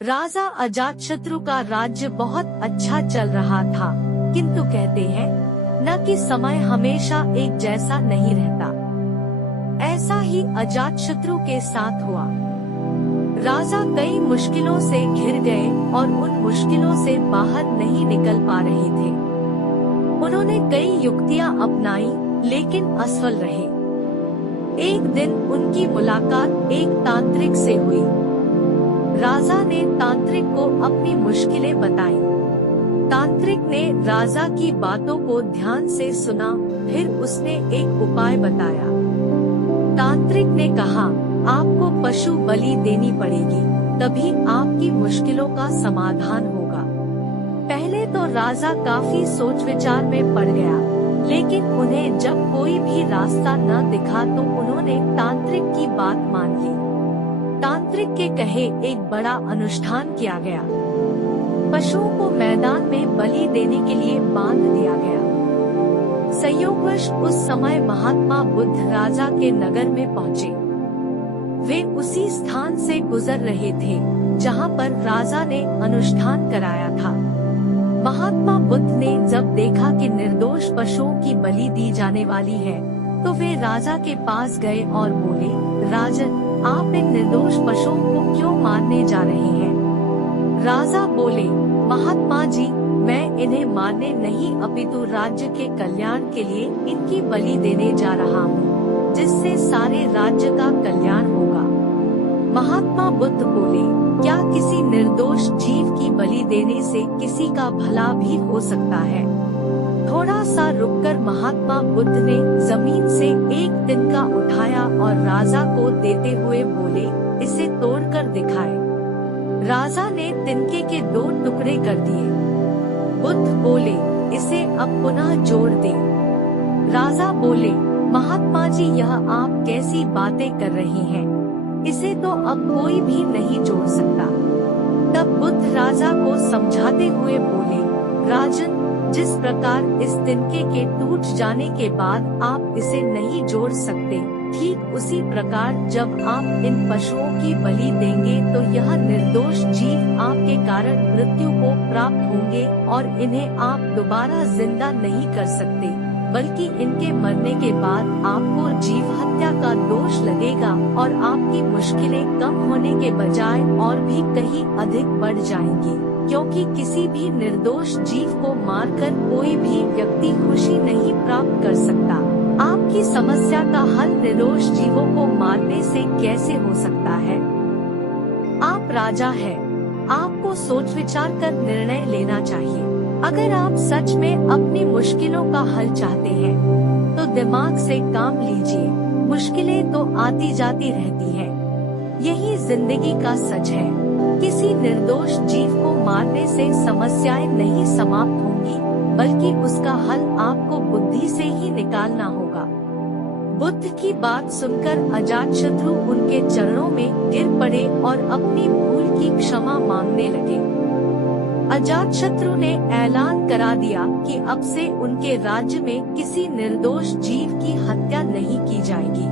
राजा अजातशत्रु का राज्य बहुत अच्छा चल रहा था, किंतु कहते हैं न कि समय हमेशा एक जैसा नहीं रहता। ऐसा ही अजातशत्रु के साथ हुआ। राजा कई मुश्किलों से घिर गए और उन मुश्किलों से बाहर नहीं निकल पा रहे थे। उन्होंने कई युक्तियां अपनाई लेकिन असफल रहे। एक दिन उनकी मुलाकात एक तांत्रिक से हुई। राजा ने तांत्रिक को अपनी मुश्किलें बताई। तांत्रिक ने राजा की बातों को ध्यान से सुना, फिर उसने एक उपाय बताया। तांत्रिक ने कहा, आपको पशु बलि देनी पड़ेगी, तभी आपकी मुश्किलों का समाधान होगा। पहले तो राजा काफी सोच विचार में पड़ गया, लेकिन उन्हें जब कोई भी रास्ता न दिखा तो उन्होंने तांत्रिक की बात मान ली। तांत्रिक के कहे एक बड़ा अनुष्ठान किया गया। पशुओं को मैदान में बलि देने के लिए बांध दिया गया। संयोगवश उस समय महात्मा बुद्ध राजा के नगर में पहुँचे। वे उसी स्थान से गुजर रहे थे जहाँ पर राजा ने अनुष्ठान कराया था। महात्मा बुद्ध ने जब देखा कि निर्दोष पशुओं की बलि दी जाने वाली है, तो वे राजा के पास गए और बोले, राजन, आप इन निर्दोष पशुओं को क्यों मारने जा रहे हैं? राजा बोले, महात्मा जी, मैं इन्हें मारने नहीं अपितु राज्य के कल्याण के लिए इनकी बलि देने जा रहा हूँ, जिससे सारे राज्य का कल्याण होगा। महात्मा बुद्ध बोले, क्या किसी निर्दोष जीव की बलि देने से किसी का भला भी हो सकता है? थोड़ा सा रुककर महात्मा बुद्ध ने जमीन से एक तिनका उठाया और राजा को देते हुए बोले, इसे तोड़कर दिखाए। राजा ने तिनके के 2 टुकड़े कर दिए। बुद्ध बोले, इसे अब पुनः जोड़ दे। राजा बोले, महात्मा जी, यह आप कैसी बातें कर रहे हैं? इसे तो अब कोई भी नहीं जोड़ सकता। तब बुद्ध राजा को समझाते हुए बोले, राजन, जिस प्रकार इस तिनके के टूट जाने के बाद आप इसे नहीं जोड़ सकते, ठीक उसी प्रकार जब आप इन पशुओं की बलि देंगे तो यह निर्दोष जीव आपके कारण मृत्यु को प्राप्त होंगे और इन्हें आप दोबारा जिंदा नहीं कर सकते, बल्कि इनके मरने के बाद आपको जीव हत्या का दोष लगेगा और आपकी मुश्किलें कम होने के बजाय और भी कहीं अधिक बढ़ जाएंगी, क्योंकि किसी भी निर्दोष जीव को मारकर कोई भी व्यक्ति खुशी नहीं प्राप्त कर सकता। आपकी समस्या का हल निर्दोष जीवों को मारने से कैसे हो सकता है? आप राजा हैं, आपको सोच विचार कर निर्णय लेना चाहिए। अगर आप सच में अपनी मुश्किलों का हल चाहते हैं, तो दिमाग से काम लीजिए। मुश्किलें तो आती जाती रहती है, यही जिंदगी का सच है। किसी निर्दोष जीव को मारने से समस्याएं नहीं समाप्त होंगी, बल्कि उसका हल आपको बुद्धि से ही निकालना होगा। बुद्ध की बात सुनकर अजातशत्रु उनके चरणों में गिर पड़े और अपनी भूल की क्षमा मांगने लगे। अजातशत्रु ने ऐलान करा दिया कि अब से उनके राज्य में किसी निर्दोष जीव की हत्या नहीं की जाएगी।